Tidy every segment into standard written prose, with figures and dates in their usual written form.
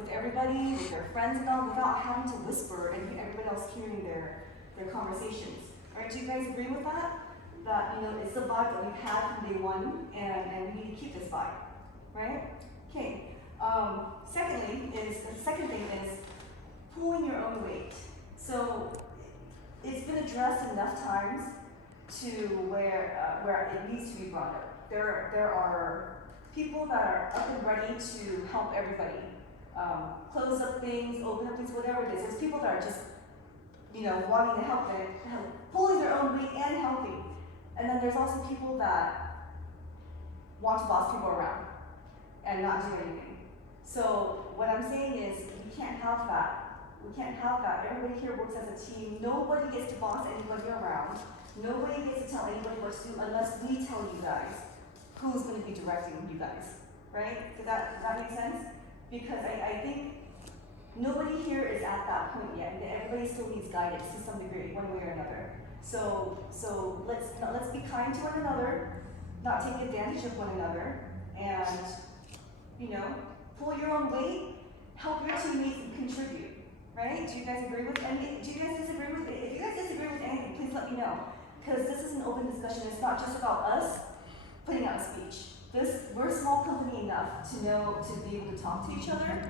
with everybody, with their friends and all, without having to whisper and everybody else hearing their conversations. Right? Do you guys agree with that? That, you know, it's the vibe that we've had from day one, and we need to keep this vibe, right? Okay. The second thing is pulling your own weight. So it's been addressed enough times to where it needs to be brought up. There are people that are up and ready to help everybody, close up things, open up things, whatever it is. There's people that are just, you know, wanting to help pulling their own weight and helping. And then there's also people that want to boss people around and not do anything. So what I'm saying is we can't have that. We can't have that. Everybody here works as a team. Nobody gets to boss anybody around. Nobody gets to tell anybody what to do unless we tell you guys who's going to be directing you guys. Right? Does that make sense? Because I think nobody here is at that point yet. Everybody still needs guidance to some degree, one way or another. So let's be kind to one another, not take advantage of one another, and, you know, pull your own weight, help your teammates contribute. Right? Do you guys agree with any? Do you guys disagree with it? If you guys disagree with anything, please let me know. Because this is an open discussion. It's not just about us putting out a speech. We're a small company enough to be able to talk to each other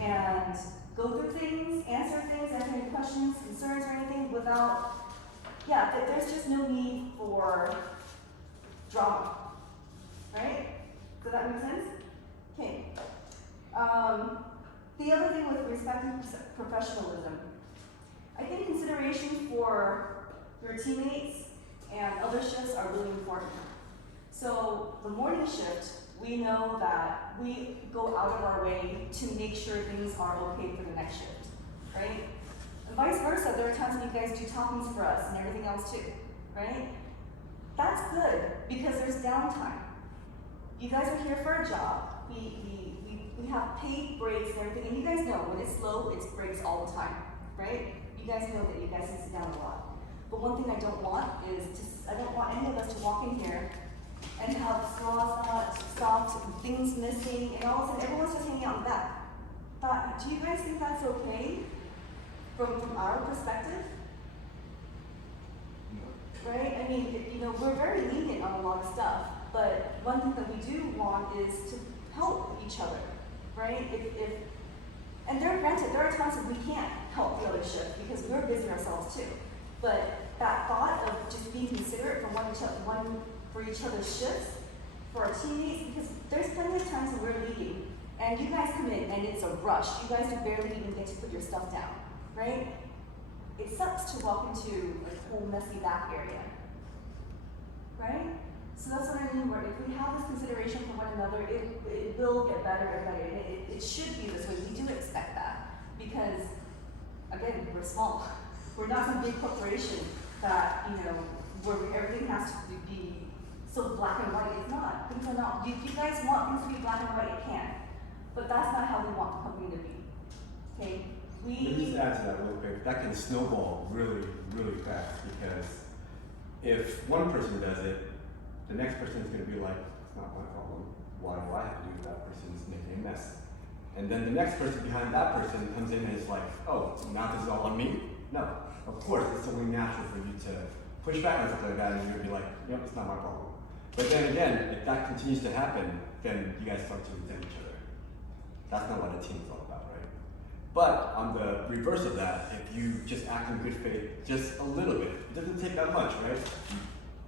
and go through things, answer any questions, concerns, or anything without. Yeah, there's just no need for drama. Right? Does that make sense? Okay. The other thing with respect to professionalism, I think consideration for your teammates and other shifts are really important. So the morning shift, we know that we go out of our way to make sure things are okay for the next shift, right? And vice versa, there are times when you guys do talkings for us and everything else too, right? That's good because there's downtime. You guys are here for a job. We have paid breaks and everything, and you guys know when it's slow, it's breaks all the time, right? You guys know that you guys can sit down a lot. But one thing I don't want is I don't want any of us to walk in here and have straws not stopped, things missing, and all of a sudden everyone's just hanging out in the back. Do you guys think that's okay from our perspective? Right? I mean, you know, we're very lenient on a lot of stuff, but one thing that we do want is to help each other, right? And granted, there are times that we can't help the other shift because we're busy ourselves too. But that thought of just being considerate for each other's shifts, for our teammates, because there's plenty of times when we're leaving and you guys come in and it's a rush. You guys barely even get to put your stuff down, right? It sucks to walk into a whole messy back area, right? So that's what I mean, where if we have this consideration for one another, it will get better and better. And it should be this way. We do expect that because, again, we're small. We're not some big corporation that, you know, where everything has to be so black and white. It's not. Things are not. If you guys want things to be black and white, it can. But that's not how we want the company to be. Okay? Let me just add to that real quick. That can snowball really, really fast because if one person does it, the next person is going to be like, it's not my problem. Why do I have to do that person's making a mess? And then the next person behind that person comes in and is like, oh, now this is all on me? No. Of course, it's only natural for you to push back on something like that and you're going to be like, yep, it's not my problem. But then again, if that continues to happen, then you guys start to resent each other. That's not what a team is all about, right? But on the reverse of that, if you just act in good faith just a little bit, it doesn't take that much, right?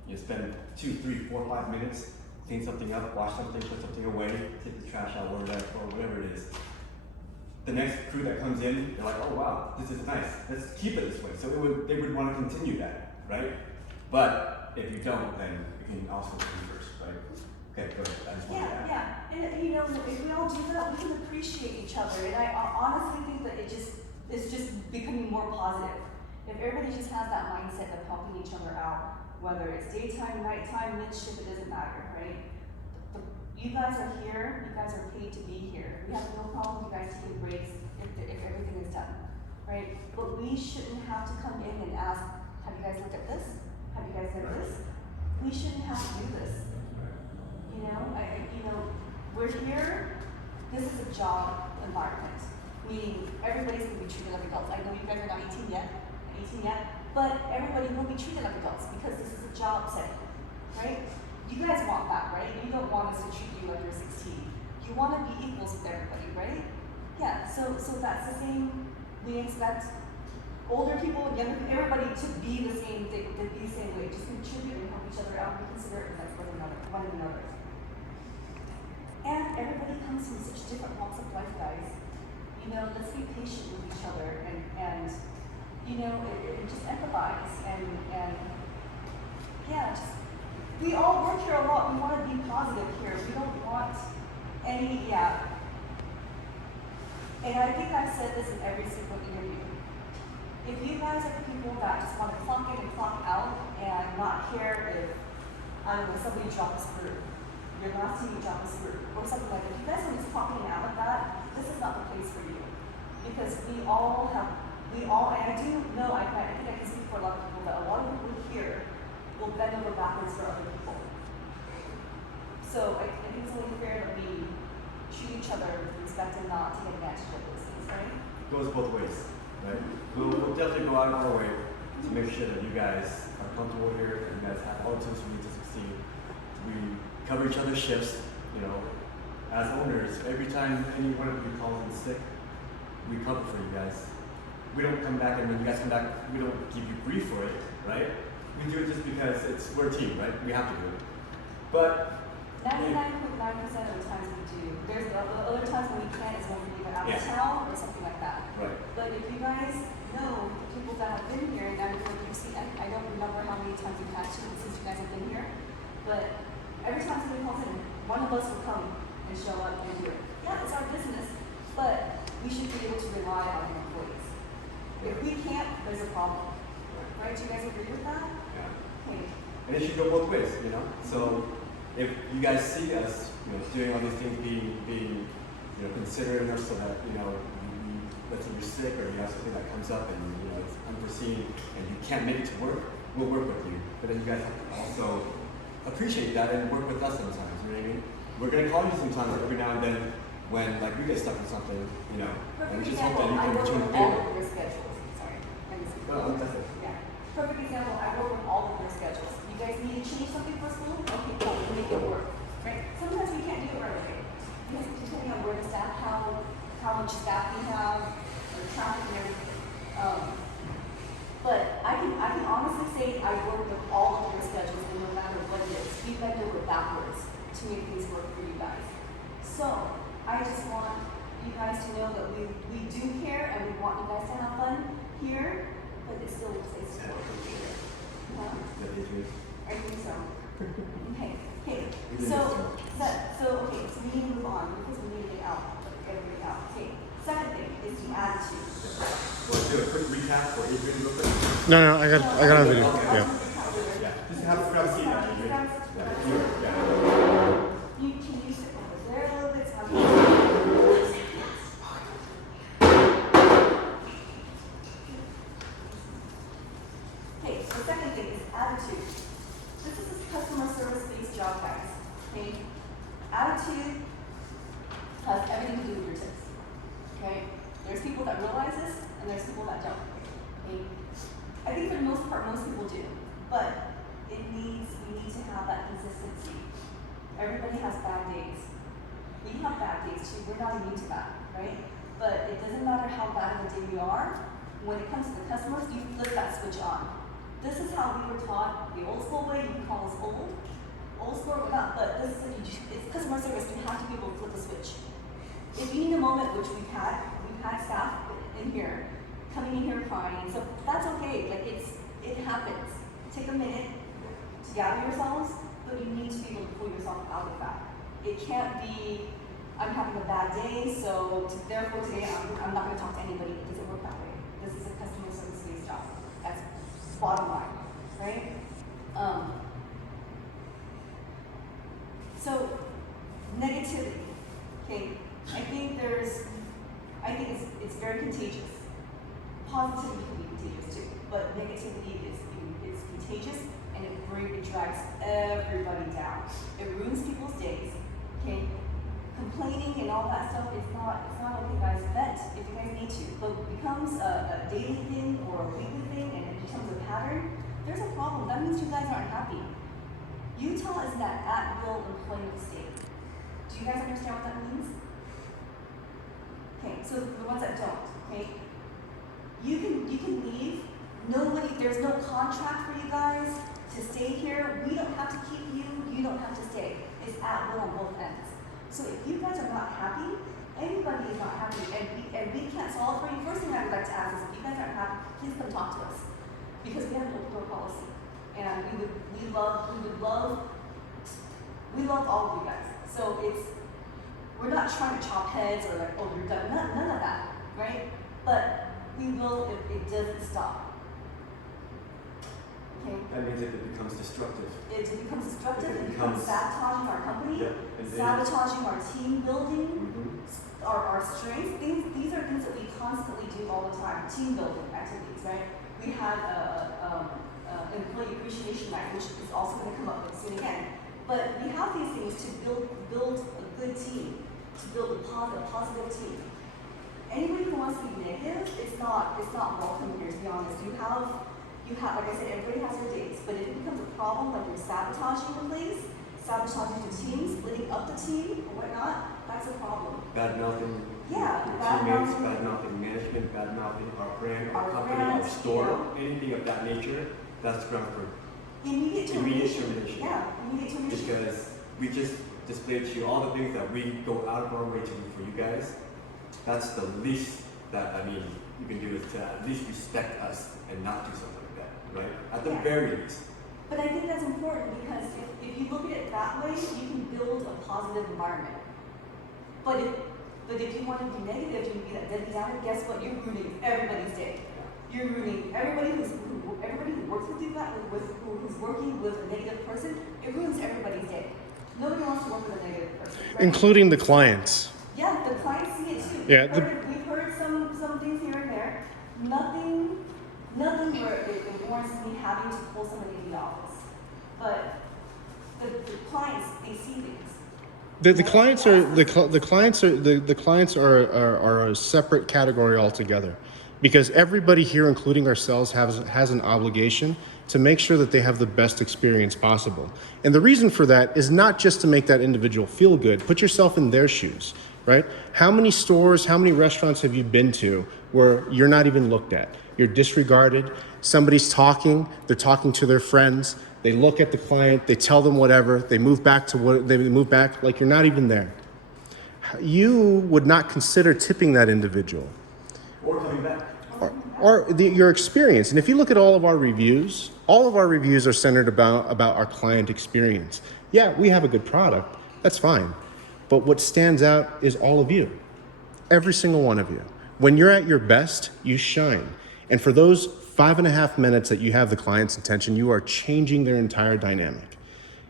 You spend 2, 3, 4, 5 minutes, clean something up, wash something, put something away, take the trash out, or whatever it is. The next crew that comes in, they're like, oh wow, this is nice. Let's keep it this way. So they would want to continue that, right? But if you don't, then you can also reverse, right? Okay, go ahead. I just want to add. Yeah. And you know, if we all do that, we can appreciate each other. And I honestly think that it's just becoming more positive. If everybody just has that mindset of helping each other out, whether it's daytime, nighttime, mid-shift, it doesn't matter, right? You guys are here, you guys are paid to be here. We have no problem with you guys taking breaks if everything is done, right? But we shouldn't have to come in and ask, have you guys looked at this? Have you guys done this? We shouldn't have to do this. You know, we're here This is a job environment, meaning everybody's going to be treated like adults. I know you guys are not 18 yet, but everybody will be treated like adults because this is a job setting, right? You guys want that, right? You don't want us to treat you like you're 16. You want to be equals with everybody, right? Yeah, so that's the same. We expect older people, younger people, everybody to be the same thing, to be the same way. Just contribute and help each other out, be considerate of one another. And everybody comes from such different walks of life, guys. You know, let's be patient with each other and you know, just empathize and yeah, just we all work here a lot. We want to be positive here. We don't want any and I think I've said this in every single interview. If you guys are the people that just want to clock in and clock out and not care if, I don't know, somebody drops a screw, your last team drop a screw, or something like that. If you guys are just clocking out like that, this is not the place for you. Because we all, and I do know, I think I can speak for a lot of people, that a lot of people here will bend over backwards for other people. So I think it's only fair that we treat each other with respect and not take advantage of those things, right? It goes both ways, right? We'll definitely go out of our way to make sure that you guys are comfortable here and you guys have all the tools you need to succeed. We cover each other's shifts, you know. As owners, every time any one of you calls in sick, we cover for you guys. We don't come back and when you guys come back, we don't give you grief for it, right? We do it just because we're a team, right? We have to do it. But 99.9% of the times we do. There's the other times when we can't is when we either out of town or something like that. Right. But if you guys know the people that have been here, and you've seen, I don't remember how many times you've had to since you guys have been here, but every time somebody calls in, one of us will come and show up and do it. Yeah, it's our business, but we should be able to rely on the employees. If we can't, there's a problem. Right? Do you guys agree with that? Yeah. Okay. And it should go both ways, you know? So if you guys see us, you know, doing all these things, being you know, considering us so that, you know, let's say you're sick or you have something that comes up and, you know, it's unforeseen and you can't make it to work, we'll work with you. But then you guys have to also appreciate that and work with us sometimes, you know what I mean? We're going to call you sometimes every now and then when, like, we get stuck in something, you know, and we just hope that you can return the favor. All of your schedules. Sorry. Well, that's it. Yeah. Perfect example, I work with all of their schedules. You guys need to change something for school? Okay, cool, we'll make it work. Right? Sometimes we can't do it right away. Because depending on where the staff, how much staff we have, or traffic and everything. But I can honestly say I work with all of your schedules and no matter what it is, we bend over backwards to make things work for you guys. So I just want you guys to know that we do care and we want you guys to have fun here, but it still stays support here. I think so. Okay. So we need to move on because we need to get everything out. Okay. Second thing is the attitude. Want to do a quick recap for Adrian real quick? No, I got a video. Okay. Yeah. Yeah. Just have a grab a seat, Adrian. Yeah. Can you sit over there a little bit? Okay, the second thing is attitude. This is a customer service-based job, guys. Okay? Attitude has everything to do with your tips. Okay? There's people that realize this, and there's people that don't. Okay? I think for the most part, most people do. But we need to have that consistency. Everybody has bad days. We have bad days too. We're not immune to that, right? But it doesn't matter how bad of a day we are. When it comes to the customers, you flip that switch on. This is how we were taught the old school way. You can call us old school or not, but this is it's customer service. You have to be able to flip the switch. If you need a moment, which we've had staff in here coming in here crying, so that's okay. Like it happens. Take a minute to gather yourselves, but you need to be able to pull yourself out of that. It can't be, I'm having a bad day, so therefore today I'm not going to talk to anybody. It doesn't work that way. This is a customer service-based job. That's bottom line, right? So negativity. Okay, I think it's very contagious. Positivity can be contagious too, but negativity is contagious and it drags everybody down. It ruins people's days. Okay, complaining and all that stuff, it's not okay, guys. Vent if you guys need to. But it becomes a daily thing or a weekly thing and it becomes a pattern, there's a problem. That means you guys aren't happy. Utah is that at-will employment state. Do you guys understand what that means? Okay, so the ones that don't, okay? You can leave. There's no contract for you guys to stay here. We don't have to keep you. You don't have to stay. It's at will on both ends. So if you guys are not happy, everybody is not happy, and we can't solve it for you. First thing I would like to ask is if you guys aren't happy, please come talk to us, because we have an open door policy, and we love all of you guys. So we're not trying to chop heads or like, oh, you're done. None of that, right? But we will if it doesn't stop. Okay. That means if it becomes destructive. It becomes destructive. It It becomes becomes sabotaging our company, sabotaging our team building, our strengths. These are things that we constantly do all the time. Team building activities, right? We have employee appreciation night, which is also going to come up soon again. But we have these things to build a good team, to build a positive team. Anybody who wants to be negative, it's not welcome here. To be honest, you have, like I said, everybody has their days, but if it becomes a problem, like you're sabotaging the place, sabotaging the team, splitting up the team, or whatnot, that's a problem. Bad mouthing. Yeah, teammates, bad mouthing management, bad mouthing our brand, our company, our store, anything of that nature. That's ground for immediate termination. Yeah, immediate termination. Because we just displayed to you all the things that we go out of our way to do for you guys. That's the least that you can do is to at least respect us and not do something like that, right? At the very least. But I think that's important because if you look at it that way, you can build a positive environment. But if you want to be negative, you be that Debbie Downer, guess what? You're ruining everybody's day. You're ruining everybody who works with you, who's working with a negative person. It ruins everybody's day. Nobody wants to work with a negative person, right? Including the clients. Yeah, the clients see it too. Yeah, We've heard some things here and there. Nothing where it warrants me having to pull somebody in the office. But the clients, they see things. The clients are a separate category altogether, because everybody here, including ourselves, has an obligation to make sure that they have the best experience possible. And the reason for that is not just to make that individual feel good. Put yourself in their shoes, right? How many stores, how many restaurants have you been to where you're not even looked at? You're disregarded. Somebody's talking. They're talking to their friends. They look at the client. They tell them whatever. They move back like you're not even there. You would not consider tipping that individual. Or coming back. Your experience. And if you look at all of our reviews are centered about our client experience. Yeah, we have a good product. That's fine. But what stands out is all of you. Every single one of you. When you're at your best, you shine. And for those 5.5 minutes that you have the client's attention, you are changing their entire dynamic.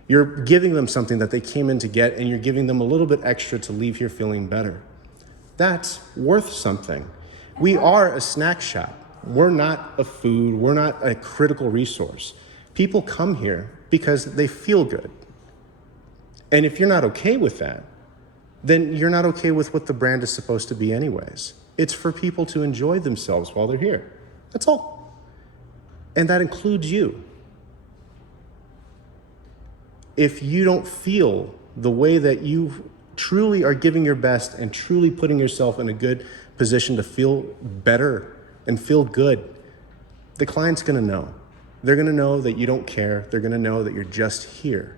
You're giving them something that they came in to get, and you're giving them a little bit extra to leave here feeling better. That's worth something. We are a snack shop. We're not a food. We're not a critical resource. People come here because they feel good. And if you're not okay with that, then you're not okay with what the brand is supposed to be anyways. It's for people to enjoy themselves while they're here. That's all. And that includes you. If you don't feel the way that you truly are giving your best and truly putting yourself in a good position to feel better and feel good, the client's gonna know. They're gonna know that you don't care. They're gonna know that you're just here.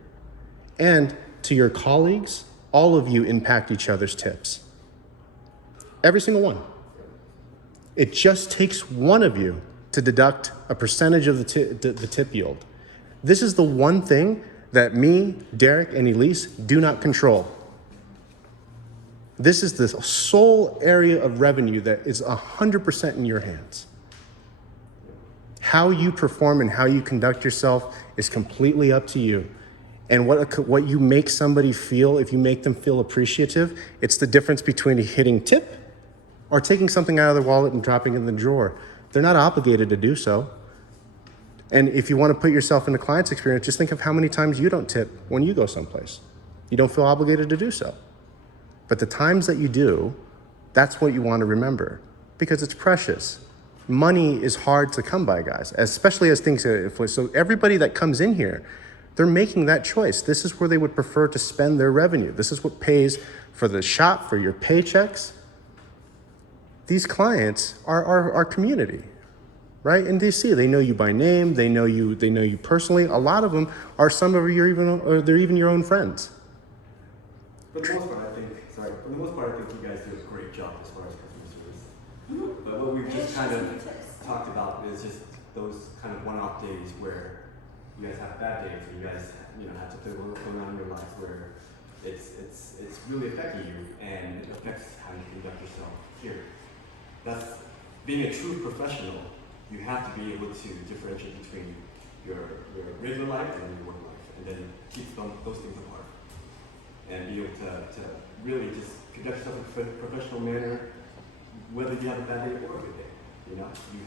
And to your colleagues, all of you impact each other's tips. Every single one. It just takes one of you to deduct a percentage of the tip yield. This is the one thing that me, Derek, and Elise do not control. This is the sole area of revenue that is 100% in your hands. How you perform and how you conduct yourself is completely up to you. And what you make somebody feel, if you make them feel appreciative, it's the difference between hitting tip or taking something out of their wallet and dropping it in the drawer. They're not obligated to do so. And if you want to put yourself in the client's experience, just think of how many times you don't tip when you go someplace. You don't feel obligated to do so. But the times that you do, that's what you want to remember because it's precious. Money is hard to come by, guys, especially as things so everybody that comes in here, they're making that choice. This is where they would prefer to spend their revenue. This is what pays for the shop, for your paychecks. These clients are our community, right? In DC, they know you by name, they know you personally. A lot of them are some of your they're even your own friends. For the most part, I think you guys do a great job as far as customer service. Mm-hmm. But what we've just kind of talked about is just those kind of one-off days where you guys have bad days, and you guys, have something going on in your life where it's really affecting you, and it affects how you conduct yourself here. That's being a true professional. You have to be able to differentiate between your regular life and your work life, and then keep those things apart, and be able to really just conduct yourself in a professional manner, whether you have a bad day or a good day. You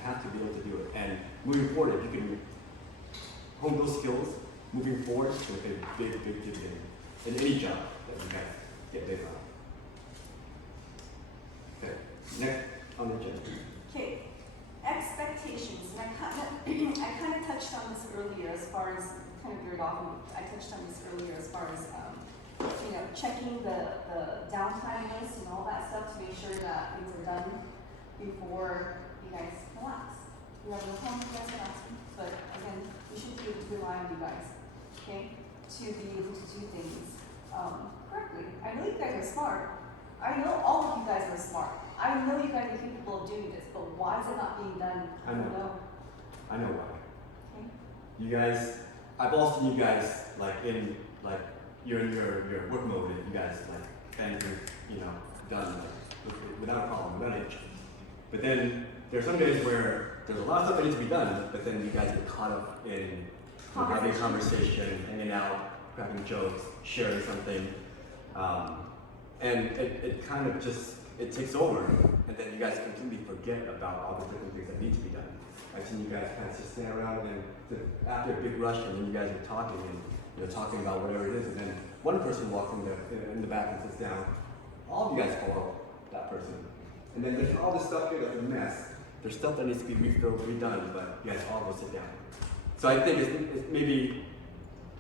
have to be able to do it. And moving forward, if you can hone those skills, moving forward, it's going to be a big dividend in any job that you guys get big on. Okay, next on the agenda. Okay, expectations. And I kind of touched on this earlier as far as, kind of veered off, and I touched on this earlier as far as, checking the downtime list and all that stuff to make sure that things are done before you guys relax. We have no problem with you guys relaxing, but again, we should be able to rely on you guys, okay, to be able to do things correctly. I know you guys are smart. I know all of you guys are smart. I know you guys are capable of doing this, but why is it not being done? I don't know. I know why. Okay. You guys, I've all seen you guys you're in your work mode, and you guys done without a problem, without an issue. But then there's some days where there's a lot of stuff that needs to be done, but then you guys get caught up in having a conversation, hanging out, cracking jokes, sharing something, and it kind of just takes over, and then you guys completely forget about all the different things that need to be done. I've seen you guys kind of just stand around, and then after a big rush, and then you guys are talking and talking about whatever it is, and then one person walks in the back and sits down. All of you guys follow that person, and then there's all this stuff here that's a mess. There's stuff that needs to be refilled, redone, but you guys all go sit down. So I think it's maybe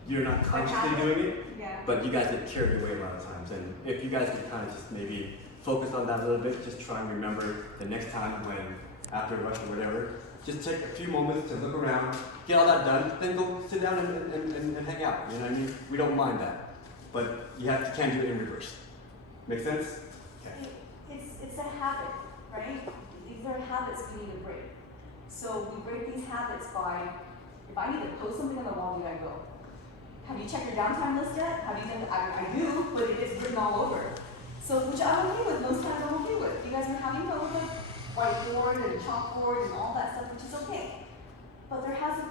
you're not consciously doing it, but you guys get carried away a lot of times. And if you guys could kind of just maybe focus on that a little bit, just try and remember the next time when, after a rush or whatever, just take a few moments to look around, get all that done, then go sit down and hang out. You know what I mean? We don't mind that, but you can't do it in reverse. Make sense? Okay. It's a habit, right? These are habits we need to break. So we break these habits by, if I need to post something on the wall, where do I go? Have you checked your downtime list yet? Have you done? I do, but it is written all over. So, which I'm okay with. Most times I'm okay with. You guys are having fun with it. Whiteboard and chalkboard and all that stuff, which is okay. But there has to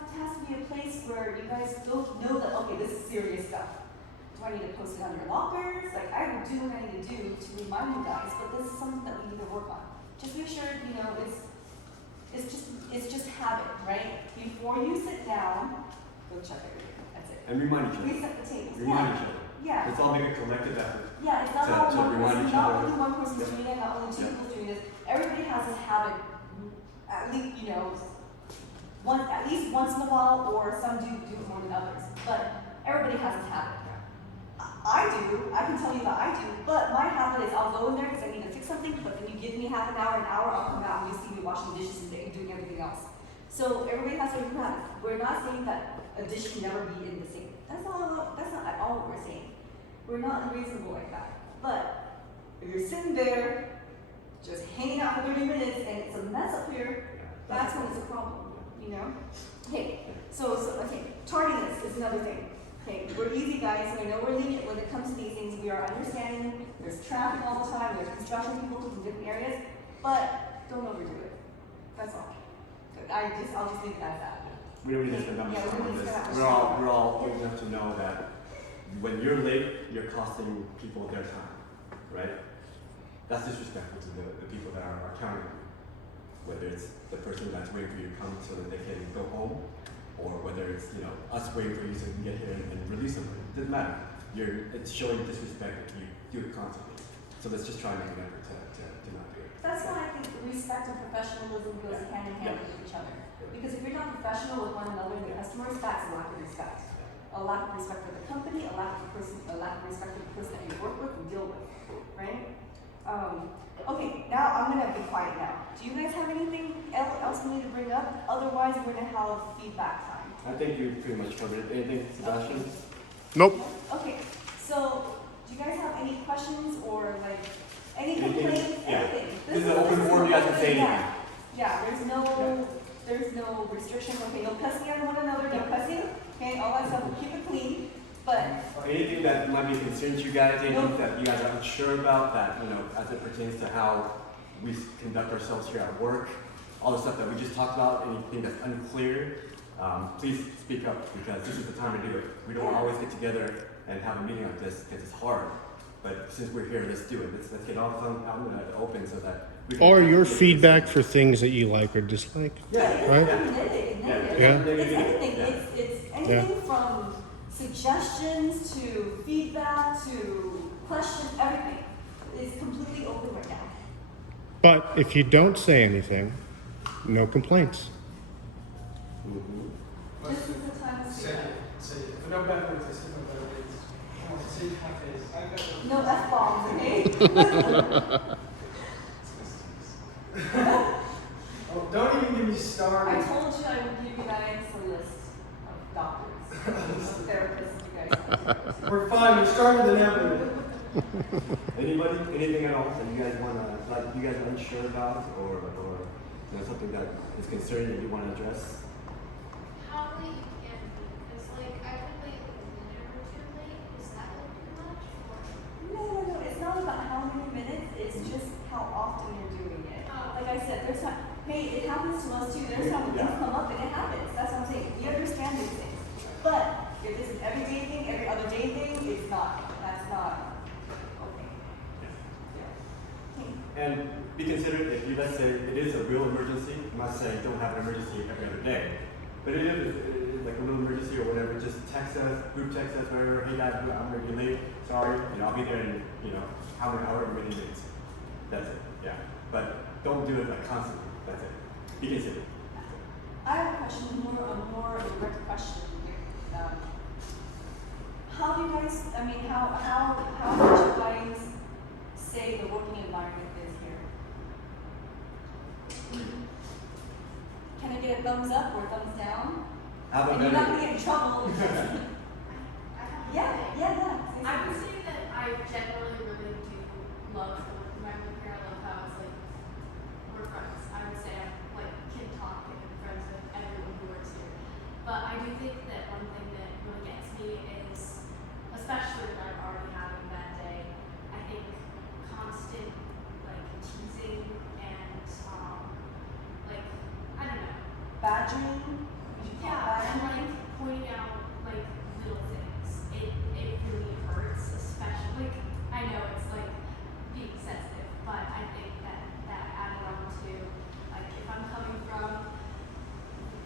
be a place where you guys don't know that, okay, this is serious stuff. Do I need to post it on your lockers? I will do what I need to do to remind you guys, but this is something that we need to work on. Just make sure, it's just habit, right? Before you sit down, go check everything. That's it. And remind each other. Reset the tables. Remind each other. Yeah. Let's all make a collective effort. Yeah, it's not all to one remind person, each not other. only one person doing it, not only two people doing this. Everybody has this habit, at least, at least once in a while, or some do it more than others. But everybody has this habit. I do, I can tell you that I do, but my habit is I'll go in there because I need to fix something, but then you give me half an hour, I'll come out and you see me washing dishes and doing everything else. So everybody has their habits. We're not saying that a dish can never be in the sink. That's not at all what we're saying. We're not unreasonable like that. But if you're sitting there, just hanging out for 30 minutes and it's a mess up here, that's when it's a problem, Okay, so tardiness is another thing. Okay, we're easy guys, and I know we're lenient when it comes to these things. We are understanding. There's traffic all the time. There's construction people from different areas, but don't overdo it. That's all. I'll just leave it at that. We don't need to spend much time on this. We're all old enough to know that when you're late, you're costing people their time, right? That's disrespectful to the people that are counting on you. Whether it's the person that's waiting for you to come so that they can go home, or whether it's us waiting for you so we can get here and release somebody. It doesn't matter. It's showing disrespect if you do it constantly. So let's just try and make an effort to not do it. That's why I think respect and professionalism goes hand in hand with each other. Because if you're not professional with one another and your customers, that's a lack of respect. A lack of respect for the company, a lack of respect for the person that you work with and deal with, right? Okay, now I'm gonna be quiet now. Do you guys have anything else you need to bring up? Otherwise, we're gonna have feedback time. I think you pretty much covered it. Anything, Sebastian? Nope. Okay, so do you guys have any questions or like any Anything? complaints? Yeah. Anything? This is an open forum, you guys can say anything. Yeah, there's no restriction. Okay, no cussing at one another, no cussing. Okay, all that stuff. We'll keep it clean. But Anything that might be a concern to you guys, anything that you guys are unsure about, that, as it pertains to how we conduct ourselves here at work, all the stuff that we just talked about, anything that's unclear, please speak up, because this is the time to do it. We don't always get together and have a meeting like this because it's hard. But since we're here, let's do it. Let's get all fun out in the open so that we can. Or your feedback for things that you like or dislike. Yeah. Right? It's anything. Yeah. It's anything from suggestions to feedback to questions. Everything is completely open right now. But if you don't say anything, no complaints. This is the time to say that. No bad words, I said no bad words. I want to say cafes. No F-bombs, okay? Oh, don't even get me I started. told you I would give you guys a list of doctors, of therapists you guys have to go to. We're fine, we started the network. Anybody, anything at all that you guys you guys are unsure about, or something that is concerning that you want to address? How late you can be, because like I could wait like a minute or two late. Is that like too much? Or No. It's not about how many minutes. It's just how often you're doing it. Like I said, there's time. Hey, it happens to us too. There's time when things come up and it happens. That's what I'm saying. We understand these things. But if this is everyday thing, every other day thing, it's not. That's not okay. Yeah. And be considerate if you, let's say it is a real emergency. I'm not saying don't have an emergency every other day, but it is like a real emergency or whatever. Just text us, group text us, whatever. Hey guys, I'm gonna be late. Sorry, I'll be there in however many minutes. That's it. Yeah, but don't do it like constantly. That's it. Be considerate. I have a question, a more direct question here. How do you guys, how would you guys say the working environment is here? Can I get a thumbs up or a thumbs down? How about And you're not better? gonna get in trouble because, I have yeah. I would say that I generally really do love the work environment here. I love how it's like we're friends. I would say I'm like can talk and I'm friends with everyone who works here. But I do think that one thing that really gets me is, especially when I'm already having a bad day, I think constant like teasing and like I don't know. Badgering? Would you call it Yeah, and badgering? like pointing out like little things. It really hurts, especially like I know it's like being sensitive, but I think that added on to like if I'm coming from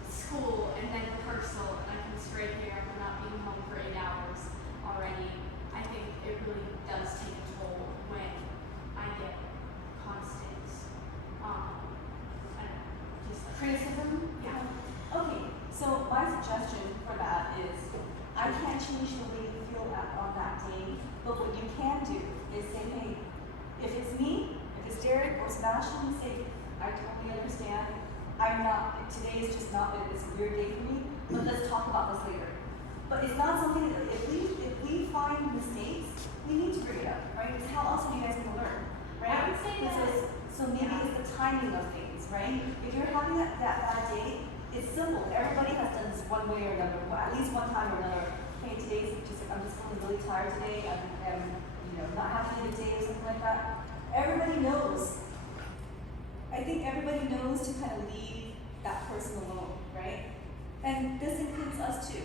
school and then rehearsal and I come straight here and I'm not being home for 8 hours already, I think it really does take a toll when I get constant I don't know, just like Criticism? yeah. Okay, so my suggestion for that is, I can't change the way you feel on that day, but what you can do is say, hey, if it's me, if it's Derek or Sebastian, say, I totally understand. Today is just not, it's a weird day for me, but let's talk about this later. But it's not something that, if we find mistakes, we need to bring it up, right? Because how else are you guys gonna learn, right? I would say that- So maybe it's the timing of things, right? If you're having that bad day, it's simple. Everybody has done this one way or another, at least one time or another. Hey, I'm just feeling really tired today. I'm not having a good day or something like that. Everybody knows. I think everybody knows to kind of leave that person alone, right? And this includes us too.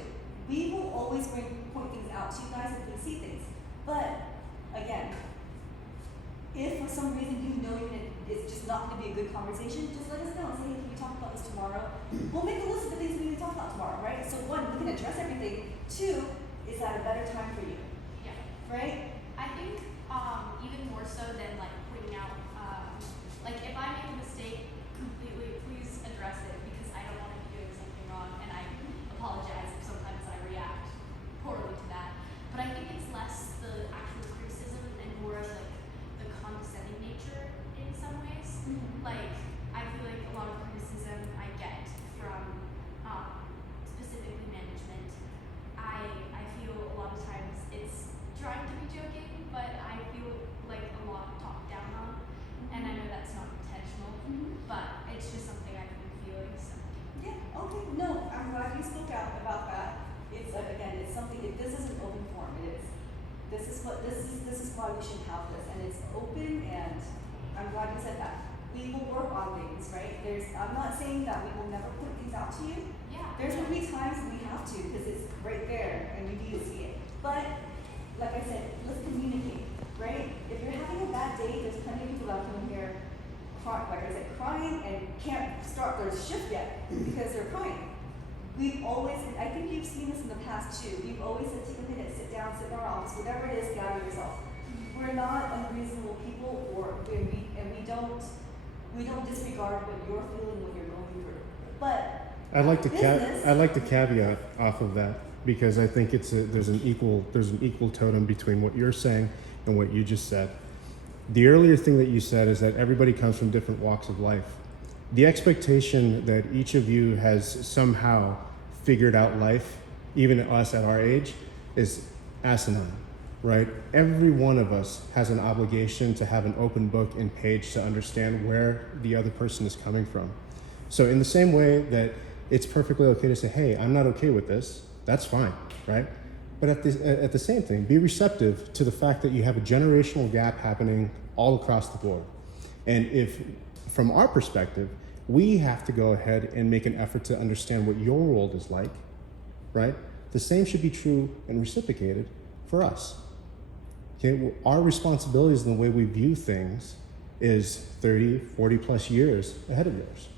We will always point things out to you guys if we see things. But again, if for some reason you know it's just not going to be a good conversation, just let us know and say, hey, can we talk about this tomorrow? We'll make a list of the things we need to talk about tomorrow, right? So one, we can address everything. Two, is that a better time for you, Yeah. right? I think even more so than like pointing out, like if I make a mistake completely, please address it because I don't want to be doing something wrong, and I apologize if sometimes I react poorly to that. But I think it's less the actual criticism and more of like the condescending nature in some ways. Like I feel like a lot of criticism I get from specifically management, I feel a lot of times it's trying to be joking, but I feel like a lot talked down on, and I know that's not intentional, but it's just something I've been feeling. So. Yeah, okay, no, I'm glad you spoke out about that. It's, again, it's something, this is an open forum, it is. This is why we should have this, and it's open, and I'm glad you said that. We will work on things, right? I'm not saying that we will never put things out to you. Yeah. There's gonna be times we have to, because it's right there, and you need to see it. But, like I said, let's communicate, right? If you're having a bad day, there's plenty of people that come in here, like I said, crying and can't start their shift yet because they're crying. We've always, I think you've seen this in the past too, we've always said take a minute, sit down, sit in our office, whatever it is, gather yourself. We're not unreasonable people, we don't disregard what you're feeling, what you're going through. But I'd like to business, I'd like to caveat off of that because I think there's an equal totem between what you're saying and what you just said. The earlier thing that you said is that everybody comes from different walks of life. The expectation that each of you has somehow figured out life, even us at our age, is asinine, right? Every one of us has an obligation to have an open book and page to understand where the other person is coming from. So in the same way that it's perfectly okay to say, hey, I'm not okay with this, that's fine, right? But at the same thing, be receptive to the fact that you have a generational gap happening all across the board. And if, from our perspective, we have to go ahead and make an effort to understand what your world is like, right? The same should be true and reciprocated for us. Okay, our responsibilities and the way we view things is 30, 40 plus years ahead of yours.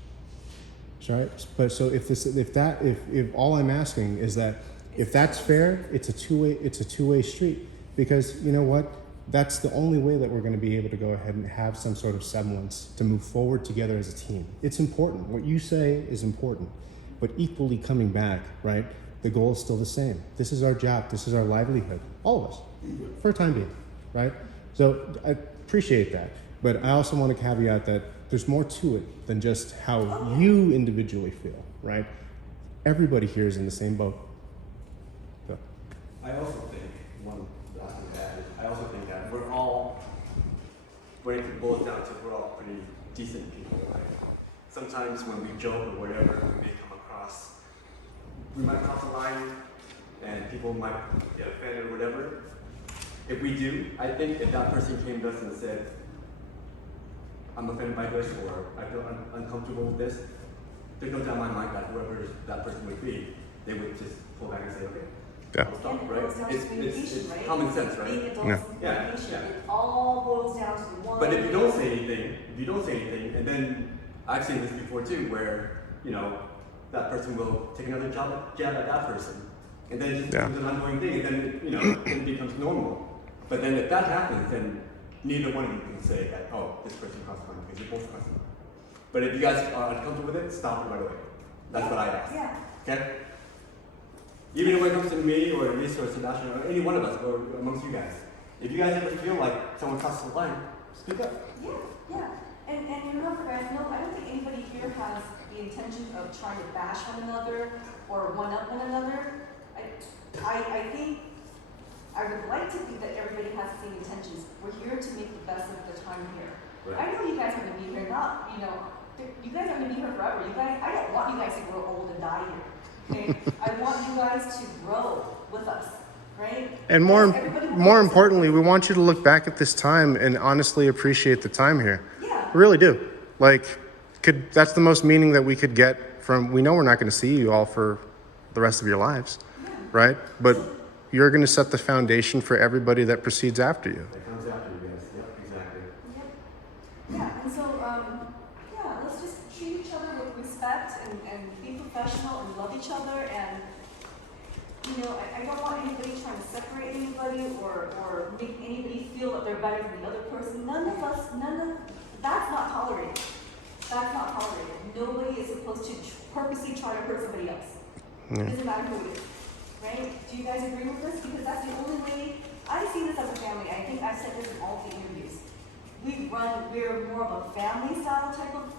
Right? But so if all I'm asking is that if that's fair, it's a two-way street, because you know what? That's the only way that we're going to be able to go ahead and have some sort of semblance to move forward together as a team. It's important. What you say is important, but equally coming back, right? The goal is still the same. This is our job. This is our livelihood. All of us, for a time being, right? So I appreciate that, but I also want to caveat that there's more to it than just how you individually feel, right? Everybody here is in the same boat. So. I also think, one last thing to add, is I also think that when it boils down to, we're all pretty decent people, right? Sometimes when we joke or whatever, we may come across, we might cross a line and people might get offended or whatever. If we do, I think if that person came to us and said, I'm offended by this, or I feel uncomfortable with this, there's no doubt in my mind that whoever that person would be, they would just pull back and say, okay, Yeah. I'll stop, it right? boils down to communication, right? Common sense, right? Being adults Yeah. and Yeah, communication. yeah. It all boils down to one. But if you don't say anything, and then I've seen this before too, where, you know, that person will take another jab at that person, and then it just becomes an ongoing thing, and then, you know, then it becomes normal. But then if that happens, then neither one of you can say that, oh, this person crossed the line, because you're both crossing the line. But if you guys are uncomfortable with it, stop it right away. That's what I ask. Yeah. Okay? Even when it comes to me or Lisa or Sebastian or any one of us or amongst you guys, if you guys ever feel like someone crosses the line, speak up. Yeah, yeah. And remember, guys, no, I don't think anybody here has the intention of trying to bash one another or one up one another. I think I would like to think that everybody has the same intentions. We're here to make the best of the time here. Right. I know you guys are going to be here, not, you know, you guys are going to be here forever. You guys, I don't want you guys to grow old and die here. Okay? I want you guys to grow with us, right? And more importantly, we want you to look back at this time and honestly appreciate the time here. Yeah. We really do. Like, that's the most meaning that we could get from, we know we're not going to see you all for the rest of your lives, right? But you're going to set the foundation for everybody that proceeds after you. That comes after you guys. Yep, exactly. Yep. Yeah, and so, yeah, let's just treat each other with respect and be professional and love each other, and you know, I don't want anybody trying to separate anybody or make anybody feel that they're better than the other person. That's not tolerated. That's not tolerated. Nobody is supposed to purposely try to hurt somebody else. It doesn't matter who it is, right? Do you guys agree with this? Because that's the only way. I see this as a family. I think I've said this in all the interviews. We're more of a family style type of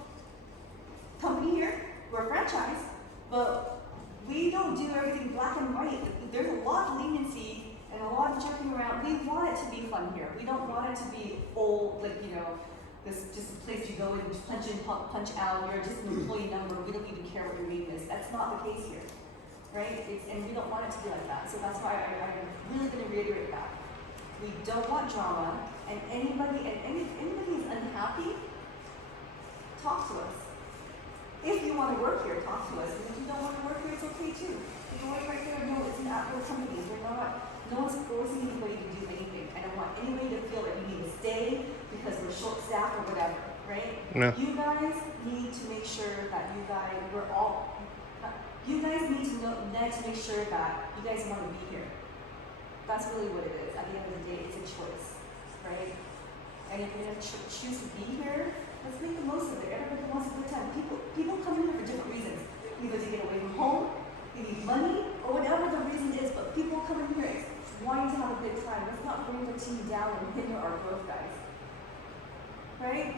company here. We're a franchise, but we don't do everything black and white. There's a lot of leniency and a lot of jumping around. We want it to be fun here. We don't want it to be old, like, you know, this just a place you go and punch in, punch out. You're just an employee number. We don't even care what your name is. That's not the case here, right? And we don't want it to be like that. So that's why I'm really going to reiterate that. We don't want drama, and anybody is unhappy, talk to us. If you want to work here, talk to us. And if you don't want to work here, it's okay too. If you want to work here, no, it's an at-will company. No one's forcing anybody to do anything. I don't want anybody to feel that you need to stay because we're short-staffed or whatever, right? No. You guys need to make sure that you guys need to make sure that you guys want to be here. That's really what it is. At the end of the day, it's a choice, right? And if you're going to choose to be here, let's make the most of it. Everybody wants a good time. People come here for different reasons. Either to get away from home, they need money, or whatever the reason is, but people come in here wanting to have a good time. Let's not bring the team down and hinder our growth, guys. Right?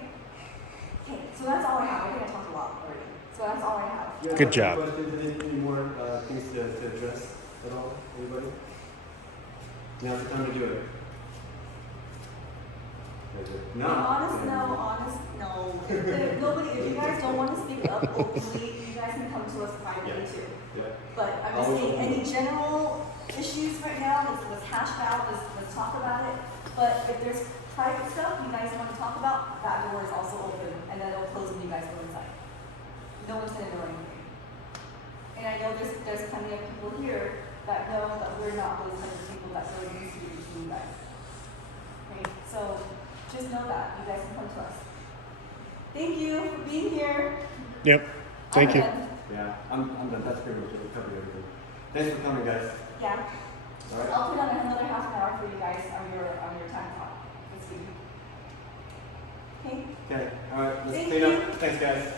Okay, so that's all I have. I think I talked a lot already. So that's all I have. You guys Good have job. Questions? Any more things to address at all? Anybody? Now's the time to do it. No. Honest, no. If you guys don't want to speak up openly, you guys can come to us privately too. Yeah. But I'm just saying, any general issues right now, let's hash it out, let's talk about it. But if there's private stuff you guys want to talk about, that door is also open, and then it'll close when you guys go inside. No one's gonna know anything. And I know there's plenty of people here that know that we're not those type of people that so used to be you guys. Okay, so just know that you guys can come to us. Thank you for being here. Yep. Thank you. done. Yeah, I'm done. That's pretty much it. We covered everything. Thanks for coming, guys. Yeah. All right. I'll put on another half an hour for you guys on your time clock this week. Okay. Okay. All right. Let's Thank clean you. up. Thanks, guys.